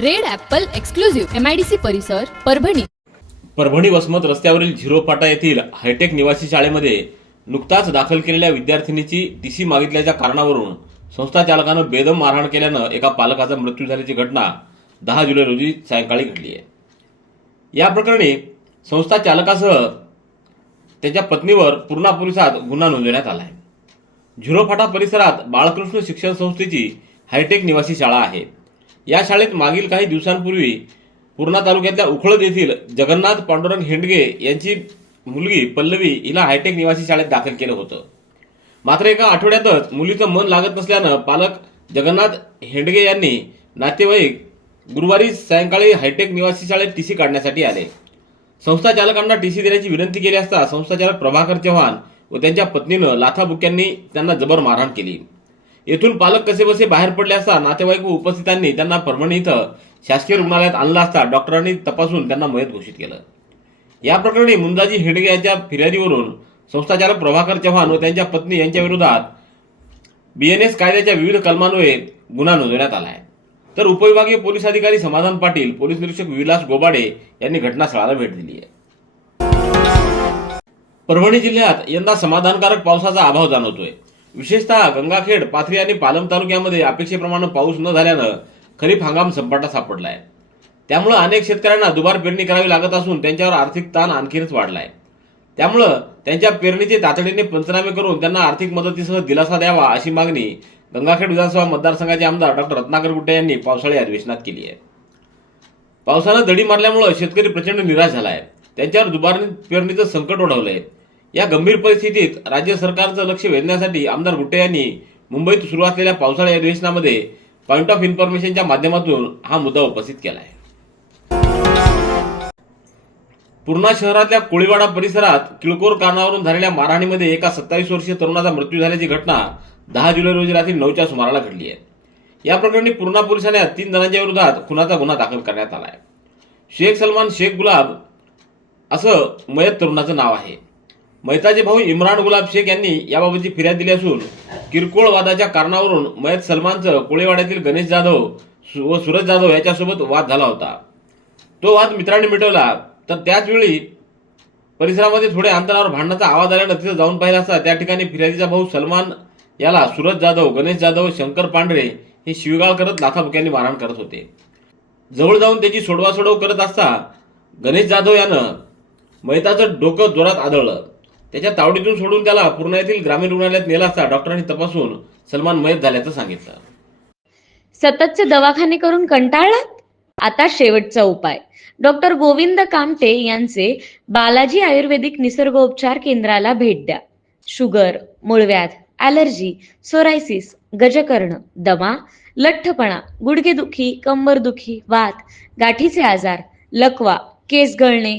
Red apple exclusive MIDC परिसर परभणी. परभणी वसमत रस्त्यावरील zero फाटा येथील हायटेक निवासी शाळेमध्ये नुकताच दाखल केलेल्या विद्यार्थिनीची टीसी मागितल्याच्या कारणावरून संस्था चालकानं बेदम मारहाण केल्यानं एका पालकाचा मृत्यू झाल्याची घटना दहा जुलै रोजी सायंकाळी घडली आहे. या प्रकरणी संस्था चालकासह त्याच्या पत्नीवर पूर्णा पोलिसात गुन्हा नोंदवण्यात आला आहे. झिरो फाटा परिसरात बाळकृष्ण शिक्षण संस्थेची हायटेक निवासी शाळा आहे. या शाळेत मागील काही दिवसांपूर्वी पूर्णा तालुक्यातल्या उखळद येथील जगन्नाथ पांडुरंग हेंडगे यांची मुलगी पल्लवी हिला हायटेक निवासी शाळेत दाखल केलं होतं. मात्र एका आठवड्यातच मुलीचं मन लागत नसल्यानं पालक जगन्नाथ हेंडगे यांनी नातेवाईक गुरुवारी सायंकाळी हायटेक निवासी शाळेत टी सी काढण्यासाठी आले. संस्था चालकांना टीसी देण्याची विनंती केली असता संस्थाचालक प्रभाकर चव्हाण व त्यांच्या पत्नीनं लाथाबुक्यांनी त्यांना जबर मारहाण केली. येथून पालक कसेबसे बाहेर पडले असता नातेवाईक व उपस्थितांनी त्यांना परभणी इथं शासकीय रुग्णालयात आणलं असता डॉक्टरांनी तपासून त्यांना मयत घोषित केलं. या प्रकरणी मुंजाजी हेडगे यांच्या फिर्यादीवरून संस्थाचालक प्रभाकर चव्हाण व त्यांच्या पत्नी यांच्या विरोधात बीएनएस कायद्याच्या विविध कलमान्वये गुन्हा नोंदवण्यात आला आहे. तर उपविभागीय पोलीस अधिकारी समाधान पाटील पोलीस निरीक्षक विलास गोबाडे यांनी घटनास्थळाला भेट दिली आहे. परभणी जिल्ह्यात यंदा समाधानकारक पावसाचा अभाव जाणवतोय. विशेषतः गंगाखेड पाथरी आणि पालम तालुक्यामध्ये अपेक्षेप्रमाणे पाऊस न झाल्यानं खरीप हंगाम संपाटा सापडलाय. त्यामुळं अनेक शेतकऱ्यांना दुबार पेरणी करावी लागत असून त्यांच्यावर आर्थिक ताण आणखीनच वाढलाय. त्यामुळं त्यांच्या पेरणीचे तातडीने पंचनामे करून त्यांना आर्थिक मदतीसह दिलासा द्यावा अशी मागणी गंगाखेड विधानसभा मतदारसंघाचे आमदार डॉक्टर रत्नाकर गुट्टे यांनी पावसाळी अधिवेशनात केली आहे. पावसानं दडी मारल्यामुळं शेतकरी प्रचंड निराश झाला आहे त्यांच्यावर दुबार पेरणीचं संकट ओढवलंय. या गंभीर परिस्थितीत राज्य सरकारचं लक्ष वेधण्यासाठी आमदार गुट्टे यांनी मुंबईत सुरू असलेल्या पावसाळी अधिवेशनामध्ये पॉईंट ऑफ इन्फॉर्मेशनच्या माध्यमातून हा मुद्दा उपस्थित केला आहे पूर्णा शहरातल्या कोळीवाडा परिसरात किळकोर कारणावरून झालेल्या मारहाणीमध्ये एका सत्तावीस वर्षीय तरुणाचा मृत्यू झाल्याची घटना दहा जुलै रोजी रात्री नऊच्या सुमाराला घडली आहे. या प्रकरणी पूर्णा पोलिसांनी तीन जणांच्या विरोधात खुनाचा गुन्हा दाखल करण्यात आला आहे शेख सलमान शेख गुलाब असं मयत तरुणाचं नाव आहे. मैताचे भाऊ इम्रान गुलाब शेख यांनी याबाबतची फिर्याद दिली असून किरकोळ वादाच्या कारणावरून मयत सलमानचं कोळीवाड्यातील गणेश जाधव सु- व सूरज जाधव याच्यासोबत वाद झाला होता. तो वाद मित्रांनी मिटवला तर त्याचवेळी परिसरामध्ये थोड्या अंतरावर भांडणाचा आवाज आल्यानं तिथं जाऊन पाहिला असता त्या ठिकाणी फिर्यादीचा भाऊ सलमान याला सूरज जाधव गणेश जाधव शंकर पांढरे हे शिवगाळ करत लाथाबुक्यांनी मारहाण करत होते. जवळ जाऊन त्याची सोडवासोडव करत असता गणेश जाधव यानं मैताचं डोकं जोरात आदळलं. त्याच्या तावडीतून सोडून त्याला पूर्णा येथील ग्रामीण रुग्णालयात नेला असता डॉक्टरांनी तपासून सलमान मयत झाल्याचं सांगितलं. सततचे दवाखाने करून कंटाळलात? आता शेवटचा उपाय. डॉक्टर गोविंद कामटे यांचे बालाजी आयुर्वेदिक निसर्गोपचार केंद्राला भेट द्या. शुगर मूळव्याध ॲलर्जी सोरायसिस गजकर्ण दमा लठ्ठपणा गुडघेदुखी कंबरदुखी वात गाठीचे आजार लकवा केस गळणे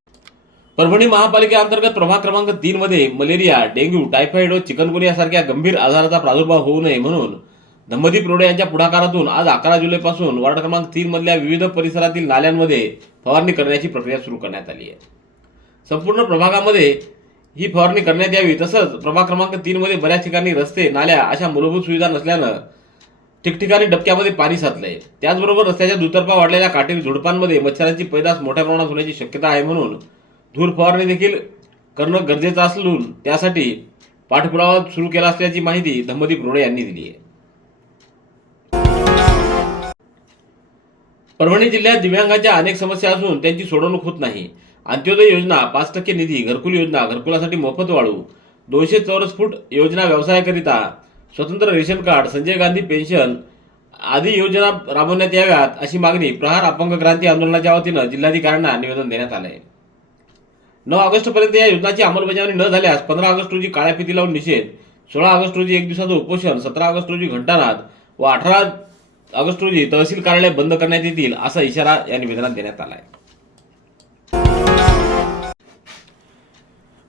Parbhani महापालिकेअंतर्गत प्रभाग क्रमांक तीन मध्ये मलेरिया डेंग्यू टायफॉइड व चिकनगुनिया सारख्या गंभीर आजाराचा प्रादुर्भाव होऊ नये म्हणून धम्मदी रोडे यांच्या पुढाकारातून आज अकरा जुलैपासून वार्ड क्रमांक तीन मधल्या विविध परिसरातील नाल्यांमध्ये फवारणी करण्याची प्रक्रिया सुरू करण्यात आली आहे. संपूर्ण प्रभागामध्ये ही फवारणी करण्यात यावी तसंच प्रभाग क्रमांक तीन मध्ये बऱ्याच ठिकाणी रस्ते नाल्या अशा मूलभूत सुविधा नसल्यानं ठिकठिकाणी डबक्यामध्ये पाणी साचलंय. त्याचबरोबर रस्त्याच्या दुतर्फा वाढलेल्या काटेरी झुडपांमध्ये मच्छरांची पैदास मोठ्या प्रमाणात होण्याची शक्यता आहे म्हणून धूर फवारणी देखील करणं गरजेचं असून त्यासाठी पाठपुरावा सुरू केला असल्याची माहिती धम्मदीप रोडे यांनी दिली आहे. परभणी जिल्ह्यात दिव्यांगांच्या अनेक समस्या असून त्यांची सोडवणूक होत नाही. अंत्योदय योजना पाच टक्के निधी घरकुल योजना घरकुलासाठी मोफत वाळू दोनशे चौरस फूट योजना व्यवसायाकरिता स्वतंत्र ration card Sanjay Gandhi pension आदी योजना राबवण्यात याव्यात अशी मागणी प्रहार अपंग क्रांती आंदोलनाच्या वतीनं जिल्हाधिकाऱ्यांना निवेदन देण्यात आलं आहे नऊ ऑगस्ट पर्यंत या योजनाची अंमलबजावणी न झाल्यास पंधरा ऑगस्ट रोजी काळ्या फिती लावून निषेध सोळा ऑगस्ट रोजी एक दिवसाचं उपोषण सतरा ऑगस्ट रोजी घंटानाद व अठरा ऑगस्ट रोजी तहसील कार्यालय बंद करण्यात येतील असा इशारा या निवेदनात देण्यात आला आहे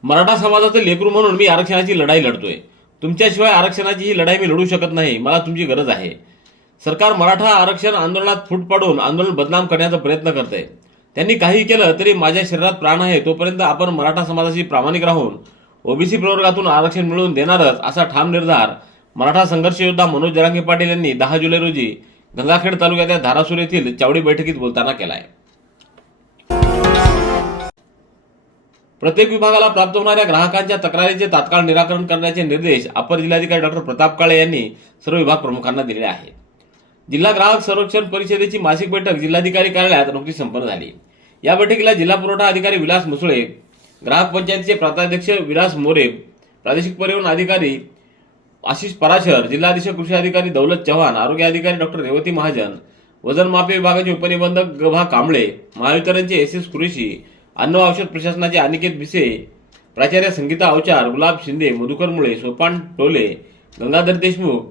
मराठा समाजाचं लेकरू म्हणून मी आरक्षणाची लढाई लढतोय. तुमच्याशिवाय आरक्षणाची ही लढाई मी लढू शकत नाही मला तुमची गरज आहे. सरकार मराठा आरक्षण आंदोलनात फूट पाडून आंदोलन बदनाम करण्याचा प्रयत्न करते त्यांनी काही केलं तरी माझ्या शरीरात प्राण आहे तोपर्यंत आपण मराठा समाजाशी प्रामाणिक राहून ओबीसी प्रवर्गातून आरक्षण मिळवून देणारच असा ठाम निर्धार मराठा संघर्ष योद्धा मनोज जरांगे पाटील यांनी दहा जुलै रोजी गंगाखेड तालुक्याच्या धारासूर येथील चावडी बैठकीत बोलताना केला आहे प्रत्येक विभागाला प्राप्त होणाऱ्या ग्राहकांच्या तक्रारीचे तात्काळ निराकरण करण्याचे निर्देश अपर जिल्हाधिकारी डॉक्टर प्रताप काळे यांनी सर्व विभाग प्रमुखांना दिले आहेत. जिल्हा ग्राहक संरक्षण परिषदेची मासिक बैठक जिल्हाधिकारी कार्यालयात नुकतीच संपन्न झाली. या बैठकीला जिल्हा पुरवठा अधिकारी विलास मुसळे ग्राहक पंचायतीचे प्रांताध्यक्ष विलास मोरे प्रादेशिक परिवहन अधिकारी आशिष पराशर जिल्हाधीश कृषी अधिकारी दौलत चव्हाण आरोग्य अधिकारी डॉक्टर रेवती महाजन वजन मापे विभागाचे उपनिबंधक गभा कांबळे महावितरणचे एस एस कुरेशी अन्न औषध प्रशासनाचे अनिकेत भिसे प्राचार्य संगीता अवचार गुलाब शिंदे मधुकर मुळे सोपान टोले गंगाधर देशमुख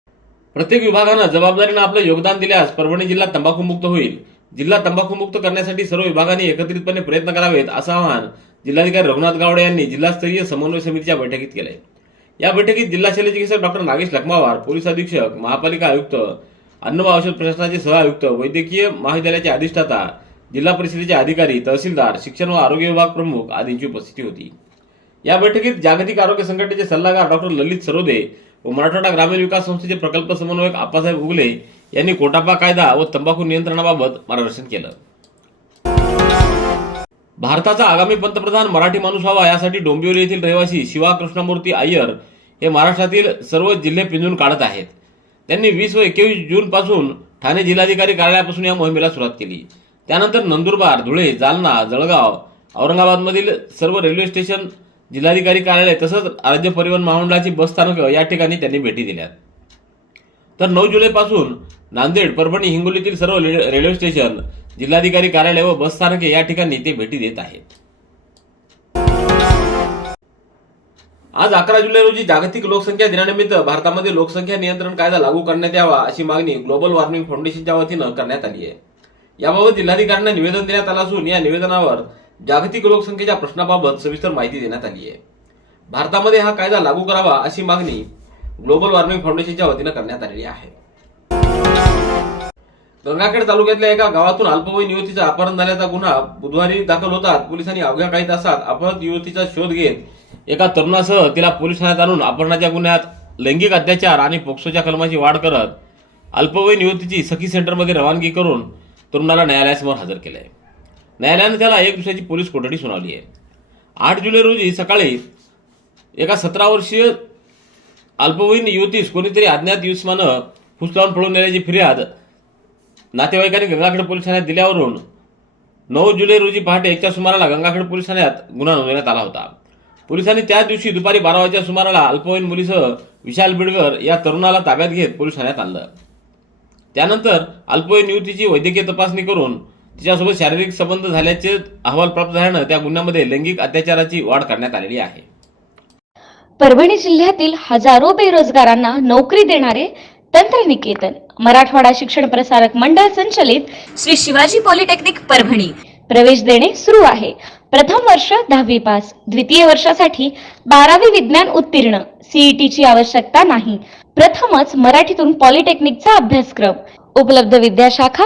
प्रत्येक विभागानं जबाबदारीनं आपलं योगदान दिल्यास परभणी जिल्हा तंबाखूमुक्त होईल. जिल्हा तंबाखूमुक्त करण्यासाठी सर्व विभागांनी एकत्रितपणे प्रयत्न करावेत असं आवाहन जिल्हाधिकारी रघुनाथ गावडे यांनी जिल्हास्तरीय समन्वय समितीच्या बैठकीत केलंय. या बैठकीत जिल्हा शल्यचिकित्सक डॉक्टर नागेश लखमावार पोलीस अधीक्षक महापालिका आयुक्त अन्न व औषध प्रशासनाचे सहआयुक्त वैद्यकीय महाविद्यालयाचे अधिष्ठाता जिल्हा परिषदेचे अधिकारी तहसीलदार शिक्षण व आरोग्य विभाग प्रमुख आदींची उपस्थिती होती. या बैठकीत जागतिक आरोग्य संघटनेचे सल्लागार डॉक्टर ललित सरोदे मराठवाडा ग्रामीण विकास संस्थेचे प्रकल्प समन्वयक आप्पासाहेब उगले यांनी कोटापा कायदा व तंबाखू नियंत्रणाबाबत मार्गदर्शन केलं. भारताचा आगामी पंतप्रधान मराठी माणूस व्हावा यासाठी डोंबिवली येथील रहिवासी शिवा कृष्णमूर्ती अय्यर हे महाराष्ट्रातील सर्व जिल्हे पिंजून काढत आहेत. त्यांनी वीस व एकवीस जून पासून ठाणे जिल्हाधिकारी कार्यालयापासून या मोहिमेला सुरुवात केली. त्यानंतर नंदुरबार धुळे जालना जळगाव औरंगाबादमधील सर्व रेल्वे स्टेशन जिल्हाधिकारी कार्यालय तसंच राज्य परिवहन महामंडळाची बसस्थानक या ठिकाणी त्यांनी भेटी दिल्या तर नऊ जुलैपासून नांदेड परभणी हिंगोलीतील सर्व रेल्वे स्टेशन जिल्हाधिकारी कार्यालय व बस स्थानके या ठिकाणी ते भेटी देत आहेत. आज अकरा जुलै रोजी जागतिक लोकसंख्या दिनानिमित्त भारतामध्ये लोकसंख्या नियंत्रण कायदा लागू करण्यात यावा अशी मागणी ग्लोबल वॉर्मिंग फाउंडेशनच्या वतीनं करण्यात आली आहे. याबाबत जिल्हाधिकाऱ्यांना निवेदन देण्यात आलं असून या निवेदनावर जागतिक लोकसंख्येच्या प्रश्नाबाबत सविस्तर माहिती देण्यात आली आहे. भारतामध्ये हा कायदा लागू करावा अशी मागणी ग्लोबल वॉर्मिंग फाउंडेशनच्या वतीनं करण्यात आलेली आहे. गंगाखेड तालुक्यातल्या एका गावातून अल्पवयीन युवतीचा अपहरण झाल्याचा गुन्हा बुधवारी दाखल होतात पोलिसांनी अवघ्या काही तासात अपहृत युवतीचा शोध घेत एका तरुणासह तिला पोलीस ठाण्यात आणून अपहरणाच्या गुन्ह्यात लैंगिक अत्याचार आणि पोक्सोच्या कलमाची वाढ करत अल्पवयीन युवतीची सखी सेंटरमध्ये रवानगी करून तरुणाला न्यायालयासमोर हजर केलं आहे न्यायालयानं त्याला एक दिवसाची पोलीस कोठडी सुनावली आहे. आठ जुलै रोजी सकाळी एका सतरा वर्षीय अल्पवयीन युवतीस कोणीतरी अज्ञात युस्मानं फुसलावून पळून नेल्याची फिर्याद नातेवाईकांनी गंगाखेड पोलीस ठाण्यात दिल्यावरून नऊ जुलै रोजी पहाटे एकच्या सुमाराला गंगाखेड पोलीस ठाण्यात गुन्हा नोंदवण्यात आला होता. पोलिसांनी त्याच दिवशी दुपारी बारा वाजच्या सुमाराला अल्पवयीन मुलीसह विशाल बिडकर या तरुणाला ताब्यात घेत पोलीस ठाण्यात आणलं. त्यानंतर अल्पवयीन युवतीची वैद्यकीय तपासणी करून तिच्यासोबत शारीरिक संबंध झाल्याचे अहवाल प्राप्त झाल्यानं त्या गुन्ह्यामध्ये लैंगिक अत्याचाराची वाढ करण्यात आलेली आहे. परभणी जिल्ह्यातील हजारो बेरोजगारांना नोकरी देणारे तंत्रनिकेतन मराठवाडा शिक्षण प्रसारक मंडळ संचलित श्री शिवाजी पॉलिटेक्निक परभणी. प्रवेश देणे सुरू आहे. प्रथम वर्ष दहावी पास द्वितीय वर्षासाठी बारावी विज्ञान उत्तीर्ण सीईटी ची आवश्यकता नाही. प्रथमच मराठीतून पॉलिटेक्निकचा अभ्यासक्रम. उपलब्ध विद्याशाखा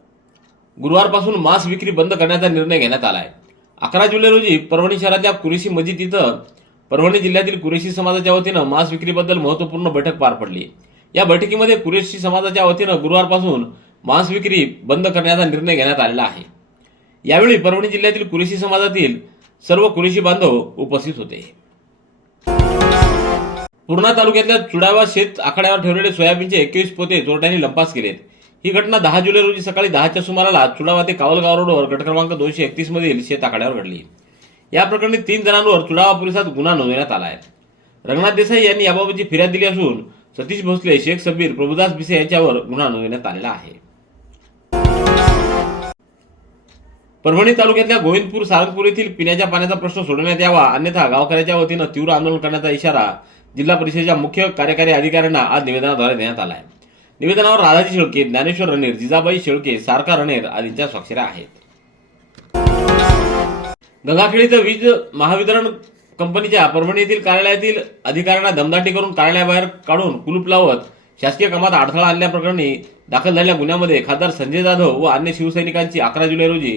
गुरुवारपासून मांस विक्री बंद करण्याचा निर्णय घेण्यात आला आहे अकरा जुलै रोजी परभणी शहरातल्या कुरेशी मस्जिद इथं परभणी जिल्ह्यातील कुरेशी समाजाच्या वतीनं मांस विक्रीबद्दल महत्त्वपूर्ण बैठक पार पडली. या बैठकीमध्ये कुरेशी समाजाच्या वतीनं गुरुवारपासून मांस विक्री बंद करण्याचा निर्णय घेण्यात आलेला आहे. यावेळी परभणी जिल्ह्यातील कुरेशी समाजातील सर्व कुरेशी बांधव उपस्थित होते. पूर्णा तालुक्यातल्या चुडावा शेत आखाड्यावर ठेवलेले सोयाबीनचे एकवीस पोते चोरट्यांनी लंपास केलेत. ही घटना दहा जुलै रोजी सकाळी दहाच्या सुमाराला चुडावा ते कावलगाव रोडवर गट क्रमांक दोनशे एकतीस मधील शेत आखाड्यावर घडली. या प्रकरणी तीन जणांवर चुडावा पोलिसात गुन्हा नोंदवण्यात आला आहे. रंगनाथ देसाई यांनी याबाबतची फिर्याद दिली असून सतीश भोसले शेख सबीर प्रभुदास भिसे यांच्यावर गुन्हा नोंदवण्यात आलेला आहे. परभणी तालुक्यातल्या गोविंदपूर सारंगपूर येथील पिण्याच्या पाण्याचा प्रश्न सोडवण्यात यावा अन्यथा गावकऱ्याच्या वतीनं तीव्र आंदोलन करण्याचा इशारा जिल्हा परिषदेच्या मुख्य कार्यकारी अधिकाऱ्यांना आज निवेदनाद्वारे देण्यात आला आहे. निवेदनावर राधाजी शेळके ज्ञानेश्वर रणेर जिजाबाई शेळके सारका रणेर आदींच्या स्वाक्षऱ्या आहेत. गंगाखेड इथं वीज महावितरण कंपनीच्या परभणी येथील कार्यालयातील अधिकाऱ्यांना दमदाटी करून कार्यालयाबाहेर काढून कुलूप लावत शासकीय कामात अडथळा आणल्याप्रकरणी दाखल झालेल्या गुन्ह्यामध्ये खासदार संजय जाधव व अन्य शिवसैनिकांची अकरा जुलै रोजी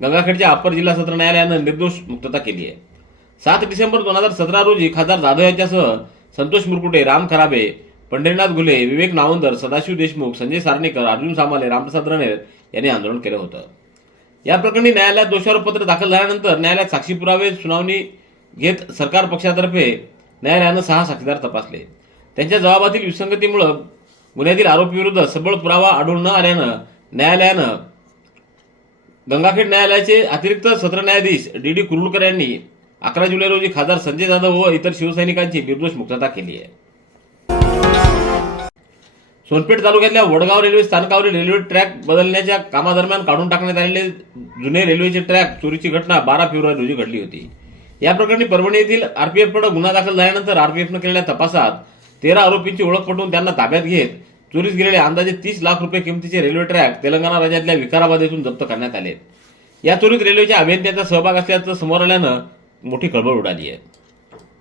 गंगाखेडच्या अप्पर जिल्हा सत्र न्यायालयानं निर्दोष मुक्तता केली आहे. सात डिसेंबर दोन हजार सतरा रोजी खासदार जाधव यांच्यासह संतोष मुरकुटे राम खराबे पंढरीनाथ घुले विवेक नावंदर सदाशिव देशमुख संजय सारणेकर अर्जुन सामाले रामप्रसाद रणेर यांनी आंदोलन केलं होतं. या प्रकरणी न्यायालयात दोषारोपपत्र दाखल झाल्यानंतर न्यायालयात साक्षी पुरावे सुनावणी घेत सरकार पक्षातर्फे न्यायालयानं सहा साक्षीदार तपासले. त्यांच्या जबाबातील विसंगतीमुळं गुन्ह्यातील आरोपीविरुद्ध सबळ पुरावा आढळून न आल्यानं न्यायालयानं गंगाखेड न्यायालयाचे अतिरिक्त सत्र न्यायाधीश डी डी कुरुलकर यांनी अकरा जुलै रोजी खासदार संजय जाधव व इतर शिवसैनिकांची निर्दोष मुक्तता केली आहे. सोनपेठ तालुक्यातल्या वडगाव रेल्वे स्थानकावरील रेल्वे ट्रॅक बदलण्याच्या कामादरम्यान काढून टाकण्यात आलेले जुने रेल्वेचे ट्रॅक चोरीची घटना बारा फेब्रुवारी रोजी घडली होती. या प्रकरणी परभणी येथील आरपीएफकडे गुन्हा दाखल झाल्यानंतर आरपीएफनं केलेल्या तपासात तेरा आरोपींची ओळख पटवून त्यांना ताब्यात घेत चोरीस गेलेले अंदाजे तीस लाख रुपये किमतीचे रेल्वे ट्रॅक तेलंगणा राज्यातल्या विकाराबाद येथून जप्त करण्यात आले या चोरीत रेल्वेच्या अभियंत्याचा सहभाग असल्याचं समोर आल्यानं मोठी खळबळ उडाली आहे.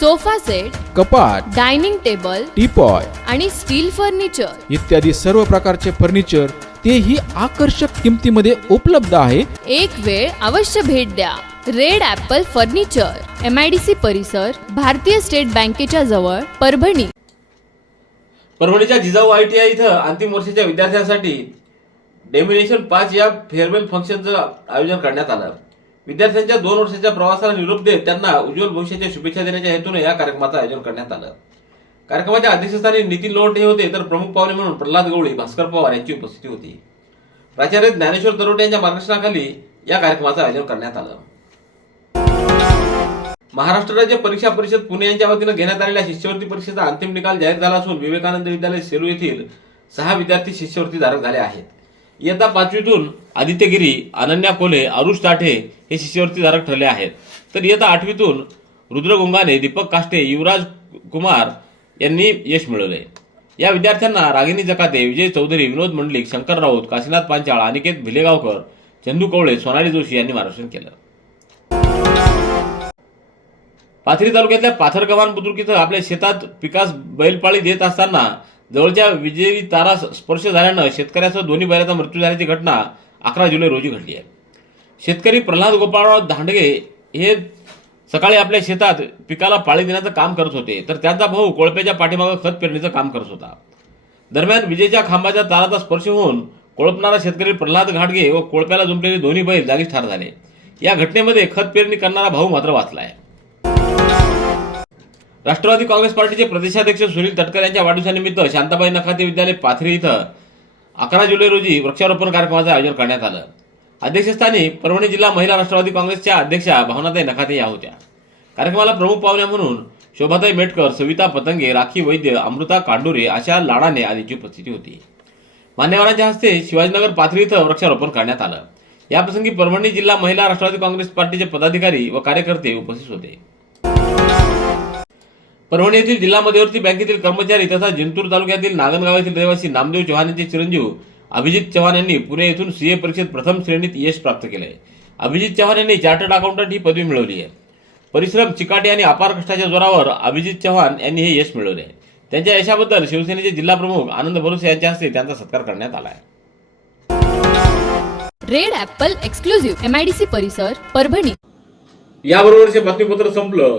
sofa set कपाट डायनिंग टेबल टीपॉय आणि स्टील फर्निचर. इत्यादी सर्व प्रकारचे फर्निचर तेही आकर्षक किमतीमध्ये उपलब्ध आहे. एक वेळ अवश्य भेट द्या. Red apple furniture M I D C परिसर भारतीय स्टेट बँकेच्या जवळ परभणी. परभणीच्या जिजाऊ आय टी आय इथं अंतिम वर्षाच्या विद्यार्थ्यांसाठी डेमिनेशन पाच या फेअरवेल फंक्शनचं आयोजन करण्यात आलं. विद्यार्थ्यांच्या दोन वर्षाच्या प्रवासाला निरोप देत त्यांना उज्ज्वल भविष्याच्या शुभेच्छा देण्याच्या हेतूने या कार्यक्रमाचं आयोजन करण्यात आलं. कार्यक्रमाच्या अध्यक्षस्थानी नितीन लोटे होते तर प्रमुख पाहुणे म्हणून प्रल्हाद गवळी भास्कर पवार यांची उपस्थिती होती. प्राचार्य ज्ञानेश्वर दरोटे यांच्या मार्गदर्शनाखाली या कार्यक्रमाचं आयोजन करण्यात आलं. महाराष्ट्र राज्य परीक्षा परिषद पुणे यांच्या वतीनं घेण्यात आलेल्या शिष्यवृत्ती परीक्षेचा अंतिम निकाल जाहीर झाला असून विवेकानंद विद्यालय सेलू येथील सहा विद्यार्थी शिष्यवृत्ती धारक झाले आहेत. इयत्ता पाचवीतून आदित्य गिरी अनन्या कोल्हे अरुष ताठे हे शिष्यवृत्ती धारक ठरले आहेत. तर इयत्ता आठवीतून रुद्रगुंगाने दीपक काष्टे युवराज कुमार यांनी यश मिळवले. या विद्यार्थ्यांना रागिनी जकाते विजय चौधरी विनोद मंडलिक शंकर राऊत काशीनाथ पांचाळ अनिकेत भिलेगावकर चंदू कवळे सोनाली जोशी यांनी मार्गदर्शन केलं. पाथरी तालुक्यातल्या पाथरगव्हाण बुद्रुक इथं आपल्या शेतात पिकास बैलपाळी देत असताना जवळच्या विजेरी तारा स्पर्श झाल्यानं शेतकऱ्यासह दोन्ही बैलाचा मृत्यू झाल्याची घटना अकरा जुलै रोजी घडली आहे. शेतकरी प्रल्हाद गोपाळराव धांडगे हे सकाळी आपल्या शेतात पिकाला पाळी देण्याचं काम करत होते तर त्यांचा भाऊ कोळप्याच्या पाठीमागं खत पेरणीचं काम करत होता. दरम्यान विजेच्या खांबाच्या ताराचा स्पर्श होऊन कोळपणारा शेतकरी प्रल्हाद घाटगे व कोळप्याला जुंपलेले दोन्ही बैल जागीच ठार झाले. या घटनेमध्ये खत पेरणी करणारा भाऊ मात्र वाचला आहे राष्ट्रवादी काँग्रेस पार्टीचे प्रदेशाध्यक्ष सुनील तटकर यांच्या वाढदिवसानिमित्त शांताबाई नखाते विद्यालय पाथरी इथं अकरा जुलै रोजी वृक्षारोपण कार्यक्रमाचं आयोजन करण्यात आलं. अध्यक्षस्थानी परभणी जिल्हा महिला राष्ट्रवादी काँग्रेसच्या अध्यक्षा भावनाताई नखाते या होत्या. कार्यक्रमाला प्रमुख पाहुण्या म्हणून शोभाताई मेटकर सविता पतंगे राखी वैद्य अमृता कांडुरे अशा लाडाने आदीची उपस्थिती होती. मान्यवरांच्या हस्ते शिवाजीनगर पाथरी इथं वृक्षारोपण करण्यात आलं. याप्रसंगी परभणी जिल्हा महिला राष्ट्रवादी काँग्रेस पार्टीचे पदाधिकारी व कार्यकर्ते उपस्थित होते. परभणी येथील जिल्हा मध्यवर्ती बँकेतील कर्मचारी तथा जिंतूर तालुक्यातील नागनगाव येथील रहिवासी नामदेव चव्हाण यांचे चिरंजीव अभिजित चव्हाण यांनी पुणे येथून सीए परीक्षेत प्रथम श्रेणीत यश प्राप्त केले. आहे अभिजित चव्हाण यांनी चार्टर्ड अकाउंटंट ही पदवी मिळवली आहे. परिश्रम चिकाटी आणि अपार कष्टाच्या जोरावर अभिजित चव्हाण यांनी हे यश मिळवले. आहे त्यांच्या यशाबद्दल शिवसेनेचे जिल्हा प्रमुख आनंद भरोसे यांच्या हस्ते त्यांचा सत्कार करण्यात आला आहे. Red apple exclusive M I D C परिसर परभणी. याबरोबरचे बातमीपत्र संपलं.